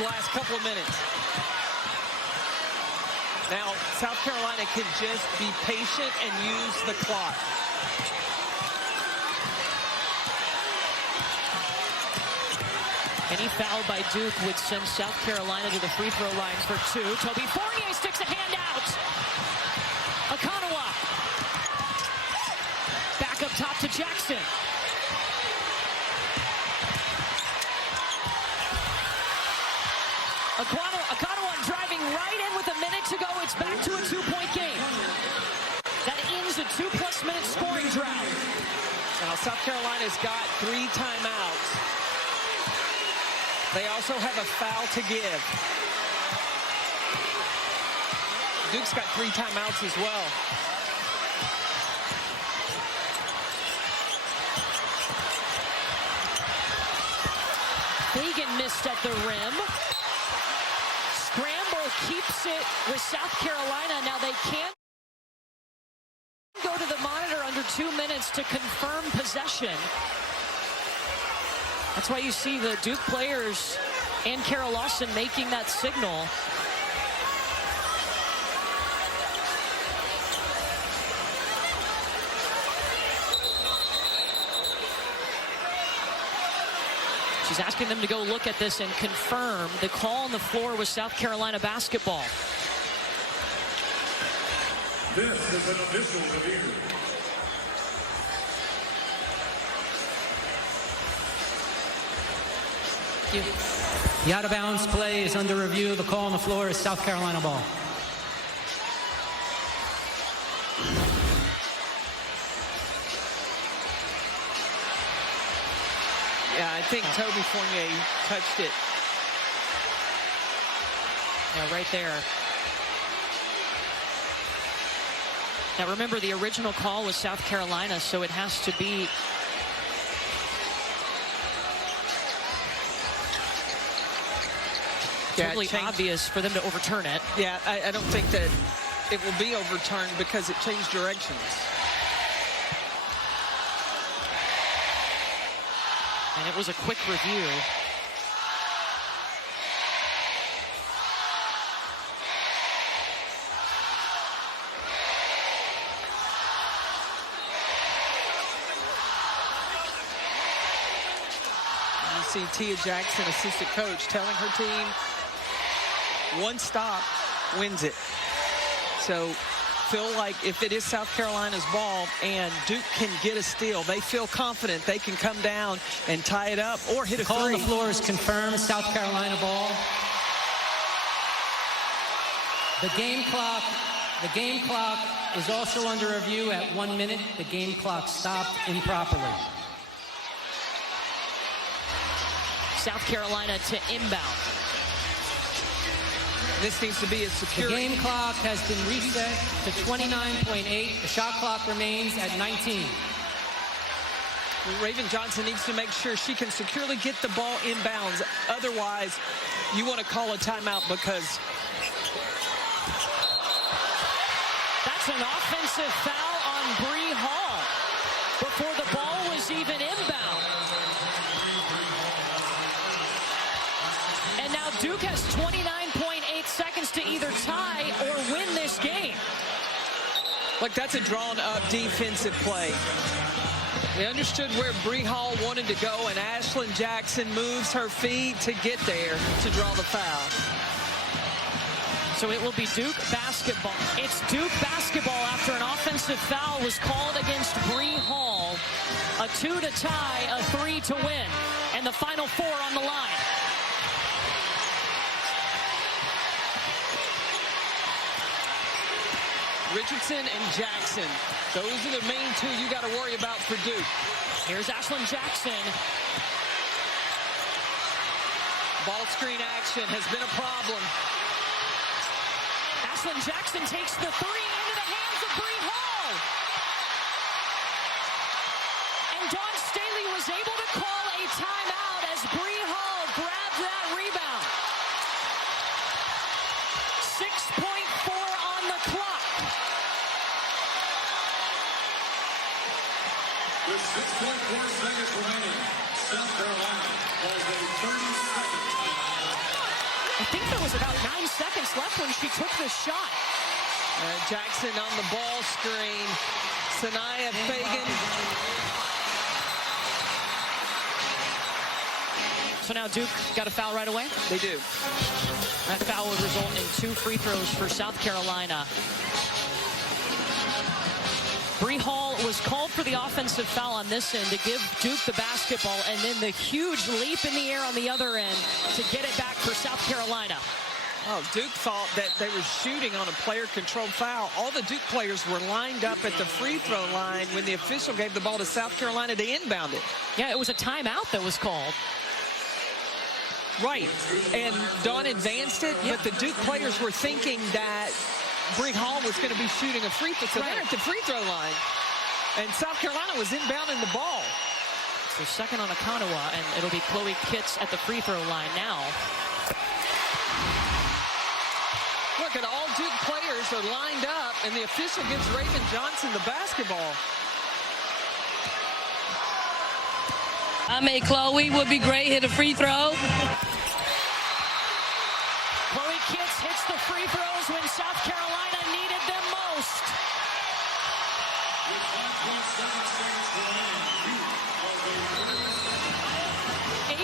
last couple of minutes. Now, South Carolina can just be patient and use the clock. Any foul by Duke would send South Carolina to the free throw line for two. Toby Fournier sticks a hand out. Akanawa. Back up top to Jackson. Akanawa driving right in with a minute to go. It's back to a two-point game. That ends a 2+ minute scoring drought. Now, South Carolina's got 3 timeouts. They also have a foul to give. Duke's got 3 timeouts as well. Fagan missed at the rim. Scramble keeps it with South Carolina. Now they can't go to the monitor under 2 minutes to confirm possession. That's why you see the Duke players and Carol Lawson making that signal. She's asking them to go look at this and confirm the call on the floor was South Carolina basketball. This is an official review. The out-of-bounds play is under review. The call on the floor is South Carolina ball. Yeah, I think Toby Fournier touched it. Yeah, right there. Now remember, the original call was South Carolina, so it has to be totally obvious for them to overturn it. Yeah, I don't think that it will be overturned because it changed directions. And it was a quick review. You see Tia Jackson, assistant coach, telling her team, one stop wins it. So feel like if it is South Carolina's ball and Duke can get a steal, they feel confident they can come down and tie it up or hit a call three. On the floor is confirmed, South Carolina ball. The game clock is also under review at 1 minute. The game clock stopped improperly. South Carolina to inbound. This needs to be a secure. The game clock has been reset to 29.8. The shot clock remains at 19. Raven Johnson needs to make sure she can securely get the ball inbounds. Otherwise, you want to call a timeout because that's an offensive foul on Bree Hall before the ball was even inbound. And now Duke has 29.8 seconds to either tie or win this game. Look, that's a drawn-up defensive play. They understood where Bree Hall wanted to go, and Ashlyn Jackson moves her feet to get there to draw the foul. So it will be Duke basketball. It's Duke basketball after an offensive foul was called against Bree Hall. A 2 to tie, a 3 to win, and the final 4 on the line. Richardson and Jackson. Those are the main 2 you got to worry about for Duke. Here's Ashlyn Jackson. Ball screen action has been a problem. Ashlyn Jackson takes the 3 into the hands of Bree Hall. And Dawn Staley was able to call a timeout as Bree Hall grabbed that rebound. 6.4 on the clock. With 6.4 seconds remaining, South Carolina has a 30-second timeout. I think there was about 9 seconds left when she took the shot. Jackson on the ball screen. Sanaya Fagan. So now Duke got a foul right away? They do. That foul would result in 2 free throws for South Carolina. Bree Hall was called for the offensive foul on this end to give Duke the basketball, and then the huge leap in the air on the other end to get it back for South Carolina. Oh, Duke thought that they were shooting on a player-controlled foul. All the Duke players were lined up at the free throw line when the official gave the ball to South Carolina to inbound it. Yeah, it was a timeout that was called. Right, and Dawn advanced it, but the Duke players were thinking that Bree Hall was going to be shooting a free throw. So they're at the free throw line, and South Carolina was inbounding the ball. So second on Akanawa, and it'll be Chloe Kitts at the free throw line now. Look at all Duke players are lined up, and the official gives Raven Johnson the basketball. I made Chloe would be great, hit a free throw. Chloe Kitts hits the free throws when South Carolina needed them most. With 5.7 seconds remaining,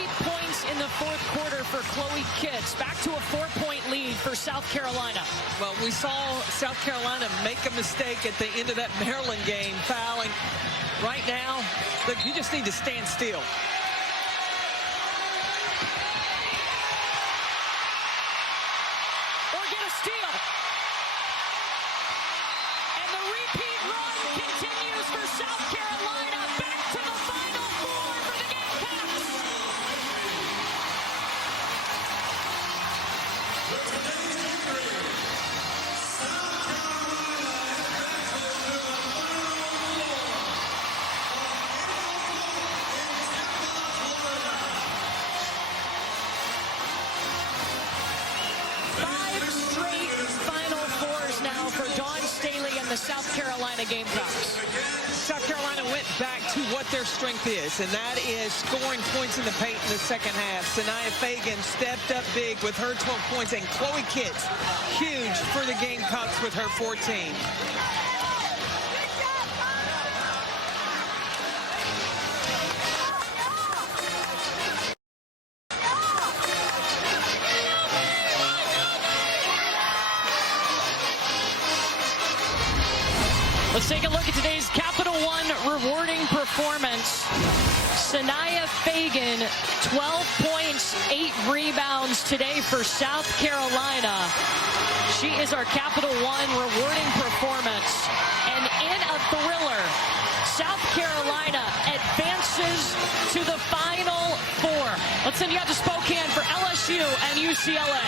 8 points in the fourth quarter for Chloe Kitts. Back to a 4-point lead for South Carolina. Well, we saw South Carolina make a mistake at the end of that Maryland game, fouling. Right now, look, you just need to stand still. Or get a steal. And the repeat run continues for South Carolina. Back to the Final Four for the Gamecocks. The South Carolina Gamecocks. South Carolina went back to what their strength is, and that is scoring points in the paint in the second half. Sanaya Fagan stepped up big with her 12 points, and Chloe Kitts, huge for the Gamecocks with her 14. Let's take a look at today's Capital One rewarding performance. Sanaya Fagan, 12 points, 8 rebounds today for South Carolina. She is our Capital One rewarding performance. And in a thriller, South Carolina advances to the Final Four. Let's send you out to Spokane for LSU and UCLA.